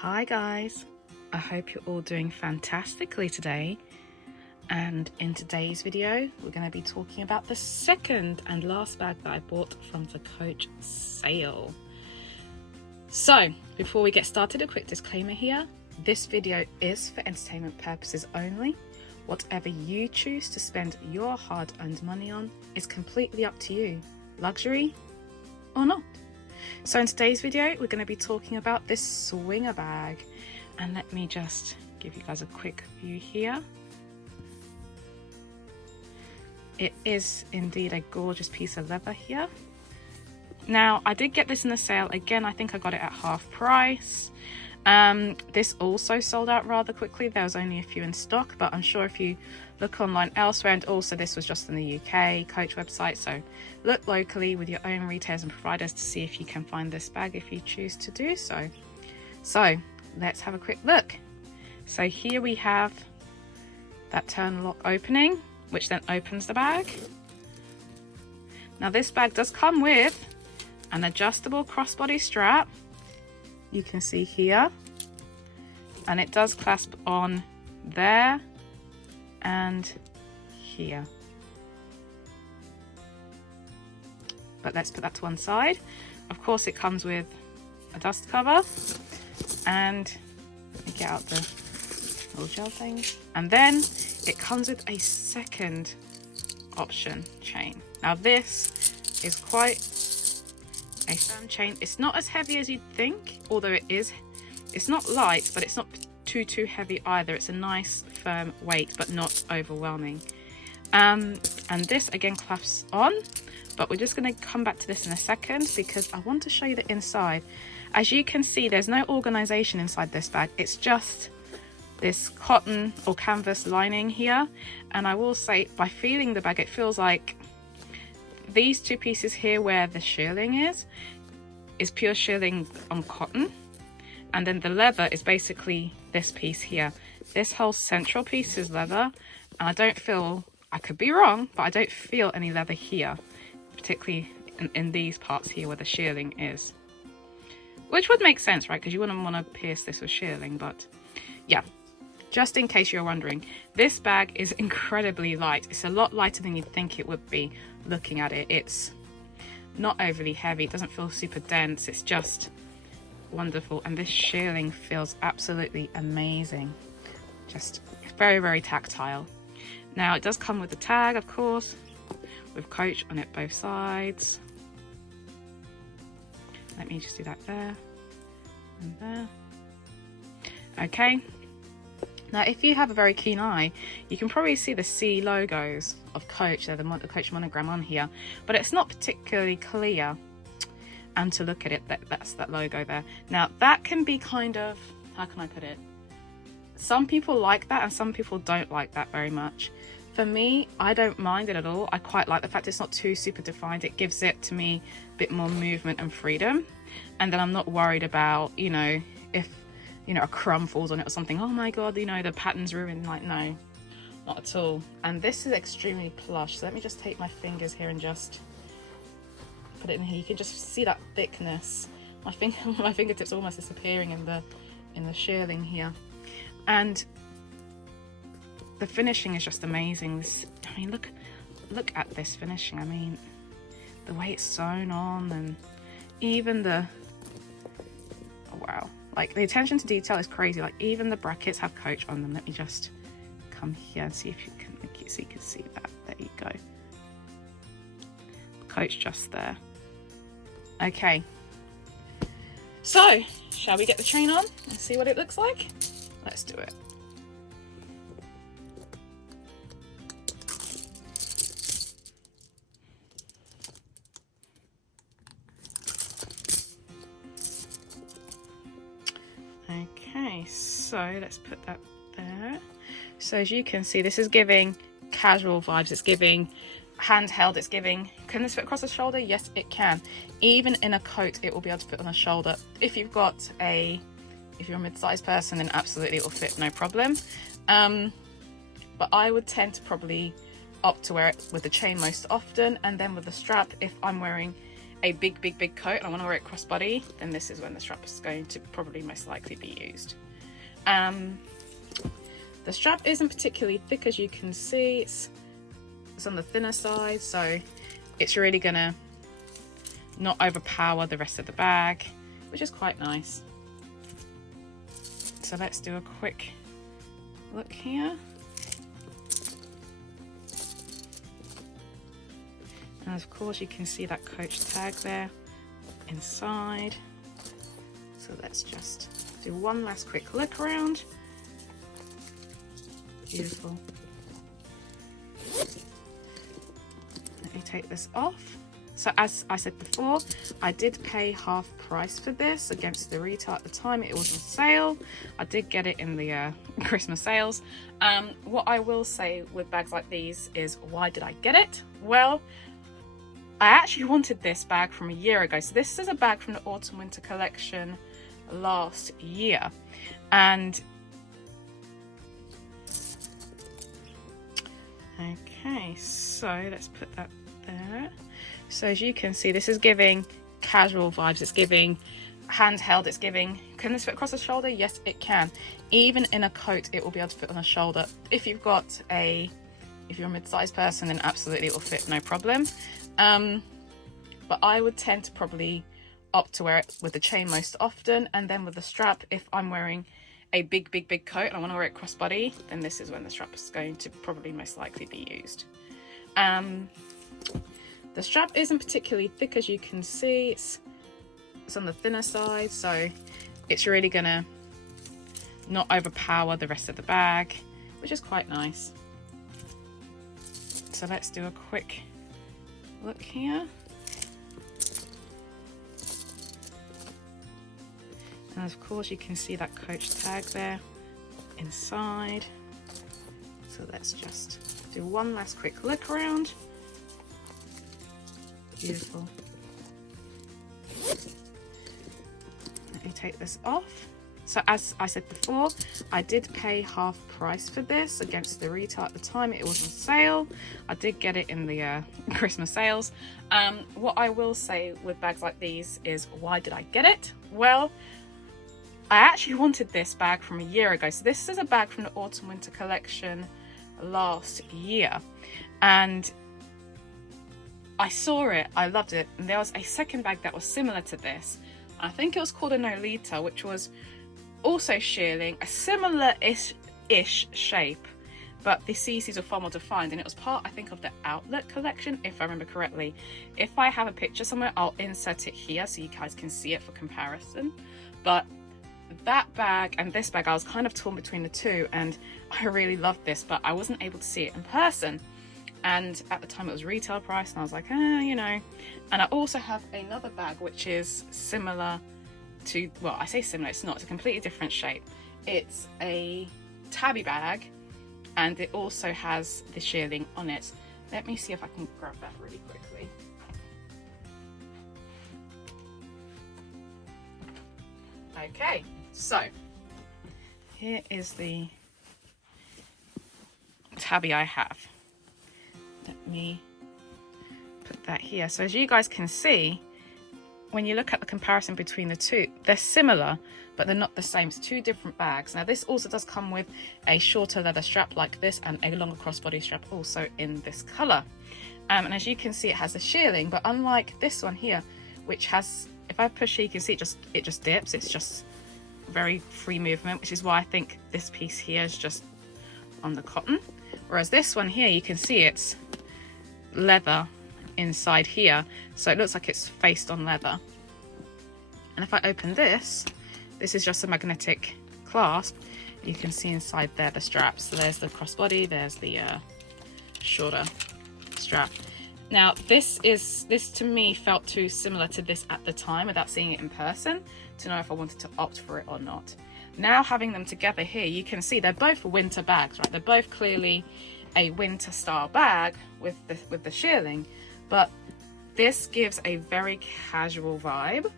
Hi guys, I hope you're all doing fantastically today, and in today's video we're going to be talking about the second and last bag that I bought from the Coach sale. So before we get started, a quick disclaimer here. This video is for entertainment purposes only. Whatever you choose to spend your hard-earned money on is completely up to you, luxury or not. So in today's video, we're going to be talking about this swinger bag. And let me just give you guys a quick view here. It is indeed a gorgeous piece of leather here. Now, I did get this in the sale. Again, I think I got it at half price. This also sold out rather quickly. There was only a few in stock, but I'm sure if you look online elsewhere, and also this was just in the UK Coach website, so look locally with your own retailers and providers to see if you can find this bag if you choose to do so. So let's have a quick look. So here we have that turn lock opening, which then opens the bag. Now this bag does come with an adjustable crossbody strap, you can see here, and it does clasp on there and here. But let's put that to one side. Of course, it comes with a dust cover, and let me get out the little gel thing, and then it comes with a second option chain. Now this is quite a firm chain. It's not as heavy as you'd think, although it's not light, but it's not too heavy either. It's a nice firm weight, but not overwhelming. And this again clasps on, but we're just going to come back to this in a second because I want to show you the inside. As you can see, there's no organization inside this bag. It's just this cotton or canvas lining here. And I will say, by feeling the bag, it feels like these two pieces here where the shearling is pure shearling on cotton, and then the leather is basically this piece here. This whole central piece is leather, and I don't feel, I could be wrong, but I don't feel any leather here, particularly in these parts here where the shearling is, which would make sense, right? Because you wouldn't want to pierce this with shearling. But yeah, just in case you're wondering, this bag is incredibly light. It's a lot lighter than you'd think it would be looking at it. It's not overly heavy, it doesn't feel super dense, it's just wonderful. And this shearling feels absolutely amazing, just very tactile. Now it does come with the tag, of course, with Coach on it both sides. Let me just do that there and there. Okay. Now, if you have a very keen eye, you can probably see the C logos of Coach. They're the Coach monogram on here, but it's not particularly clear. And to look at it, that's that logo there. Now, that can be kind of, how can I put it? Some people like that and some people don't like that very much. For me, I don't mind it at all. I quite like the fact it's not too super defined. It gives it, to me, a bit more movement and freedom. And then I'm not worried about, you know, if a crumb falls on it or something, oh my god, you know, the pattern's ruined. Like, no, not at all. And this is extremely plush, so let me just take my fingers here and just put it in here. You can just see that thickness. My fingertips are almost disappearing in the shearling here, and the finishing is just amazing. I mean, look at this finishing. I mean, the way it's sewn on, and even the, oh wow, like the attention to detail is crazy. Like even the brackets have Coach on them. Let me just come here and see if you can see that. There you go. Coach just there. Okay. So, shall we get the chain on and see what it looks like? Let's do it. Okay, so let's put that there. So as you can see, this is giving casual vibes. It's giving handheld. It's giving, can this fit across the shoulder? Yes, it can. Even in a coat, it will be able to fit on a shoulder. If you're a mid-sized person, then absolutely it will fit, no problem. But I would tend to probably opt to wear it with the chain most often, and then with the strap if I'm wearing a big coat and I want to wear it crossbody, then this is when the strap is going to probably most likely be used. The strap isn't particularly thick, as you can see. It's on the thinner side, so it's really gonna not overpower the rest of the bag, which is quite nice. So let's do a quick look here. And of course you can see that Coach tag there inside. So let's just do one last quick look around. Beautiful. Let me take this off. So as I said before, I did pay half price for this against the retail at the time. It was on sale. I did get it in the Christmas sales. What I will say with bags like these is, why did I get it? Well, I actually wanted this bag from a year ago. So this is a bag from the autumn winter collection last year. And okay, so let's put that there. So as you can see, this is giving casual vibes. It's giving handheld. It's giving, can this fit across the shoulder? Yes, it can. Even in a coat, it will be able to fit on a shoulder. If you're a mid-sized person, then absolutely it will fit, no problem. But I would tend to probably opt to wear it with the chain most often, and then with the strap, if I'm wearing a big coat and I want to wear it crossbody, then this is when the strap is going to probably most likely be used. The strap isn't particularly thick, as you can see. It's on the thinner side, so it's really gonna not overpower the rest of the bag, which is quite nice. So let's do a quick look here. And of course you can see that Coach tag there inside. So let's just do one last quick look around. Beautiful. Let me take this off. So as I said before, I did pay half price for this against the retail at the time. It was on sale. I did get it in the Christmas sales. What I will say with bags like these is, why did I get it? Well, I actually wanted this bag from a year ago. So this is a bag from the autumn winter collection last year. And I saw it, I loved it, and there was a second bag that was similar to this. I think it was called a Nolita, which was also shearling, a similar-ish shape, but the CCs were far more defined, and it was part, I think, of the Outlet collection, if I remember correctly. If I have a picture somewhere, I'll insert it here so you guys can see it for comparison. But that bag and this bag, I was kind of torn between the two, and I really loved this, but I wasn't able to see it in person. And at the time it was retail price, and I was like, you know. And I also have another bag which is similar to, well, I say similar, it's not, it's a completely different shape. It's a tabby bag, and it also has the shearling on it. Let me see if I can grab that really quickly. Okay, so here is the tabby I have. Let me put that here. So as you guys can see, when you look at the comparison between the two, they're similar, but they're not the same. It's two different bags. Now this also does come with a shorter leather strap like this, and a longer crossbody strap also in this color. And as you can see, it has a shearling, but unlike this one here, which has, if I push here, you can see it just dips. It's just very free movement, which is why I think this piece here is just on the cotton. Whereas this one here, you can see it's leather inside here, so it looks like it's faced on leather. And if I open this is just a magnetic clasp. You can see inside there the straps. So there's the crossbody, there's the shorter strap. Now this to me felt too similar to this at the time without seeing it in person to know if I wanted to opt for it or not. Now having them together here, you can see they're both winter bags, right? They're both clearly a winter style bag with the shearling, but this gives a very casual vibe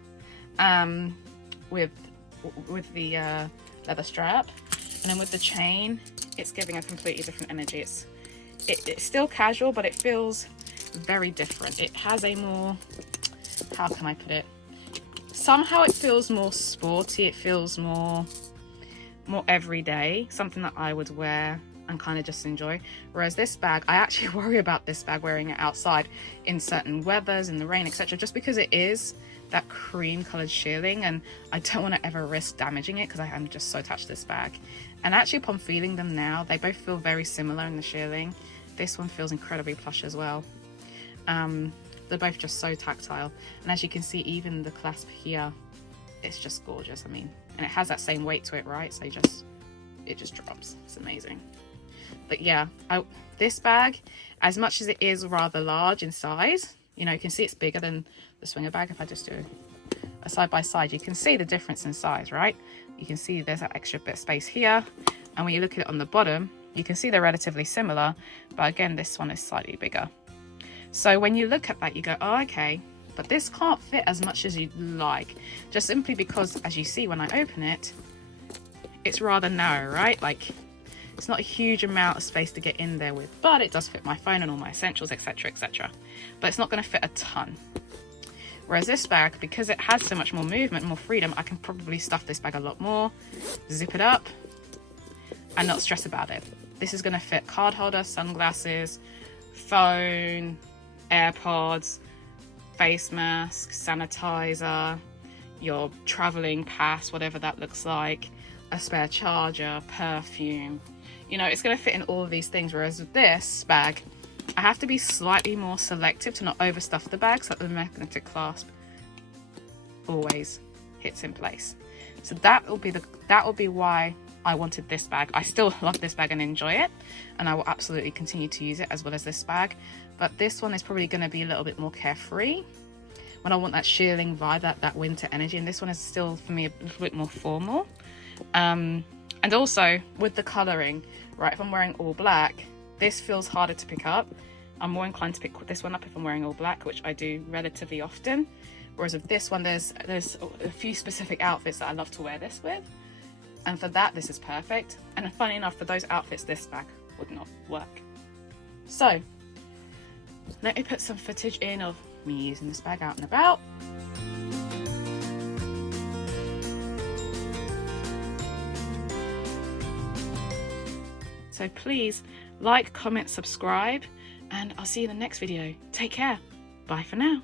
with the leather strap, and then with the chain, it's giving a completely different energy. It's still casual, but it feels very different. It has a more, how can I put it? Somehow it feels more sporty, it feels more everyday, something that I would wear and kind of just enjoy. Whereas this bag, I actually worry about this bag wearing it outside in certain weathers, in the rain, etc., just because it is that cream colored shearling, and I don't want to ever risk damaging it because I am just so attached to this bag. And actually, upon feeling them now, they both feel very similar in the shearling. This one feels incredibly plush as well. They're both just so tactile, and as you can see, even the clasp here, it's just gorgeous. I mean, and it has that same weight to it, right? So it just drops. It's amazing. But yeah, this bag, as much as it is rather large in size, you know, you can see it's bigger than the swinger bag. If I just do a side by side, you can see the difference in size, right? You can see there's that extra bit of space here, and when you look at it on the bottom, you can see they're relatively similar, but again, this one is slightly bigger. So when you look at that, you go, oh, okay, but this can't fit as much as you'd like, just simply because, as you see when I open it, it's rather narrow, right? Like, it's not a huge amount of space to get in there with, but it does fit my phone and all my essentials, etc., etc. But it's not going to fit a ton. Whereas this bag, because it has so much more movement, more freedom, I can probably stuff this bag a lot more, zip it up, and not stress about it. This is going to fit card holder, sunglasses, phone, AirPods, face mask, sanitizer, your traveling pass, whatever that looks like, a spare charger, perfume. You know, it's going to fit in all of these things. Whereas with this bag, I have to be slightly more selective to not overstuff the bag so that the magnetic clasp always hits in place. So that will be why I wanted this bag. I still love this bag and enjoy it, and I will absolutely continue to use it as well as this bag. But this one is probably going to be a little bit more carefree when I want that shearling vibe, that winter energy, and this one is still for me a little bit more formal. And also with the colouring, right, if I'm wearing all black, this feels harder to pick up. I'm more inclined to pick this one up if I'm wearing all black, which I do relatively often. Whereas with this one, there's a few specific outfits that I love to wear this with, and for that, this is perfect. And funny enough, for those outfits, this bag would not work. So let me put some footage in of me using this bag out and about. So please like, comment, subscribe, and I'll see you in the next video. Take care. Bye for now.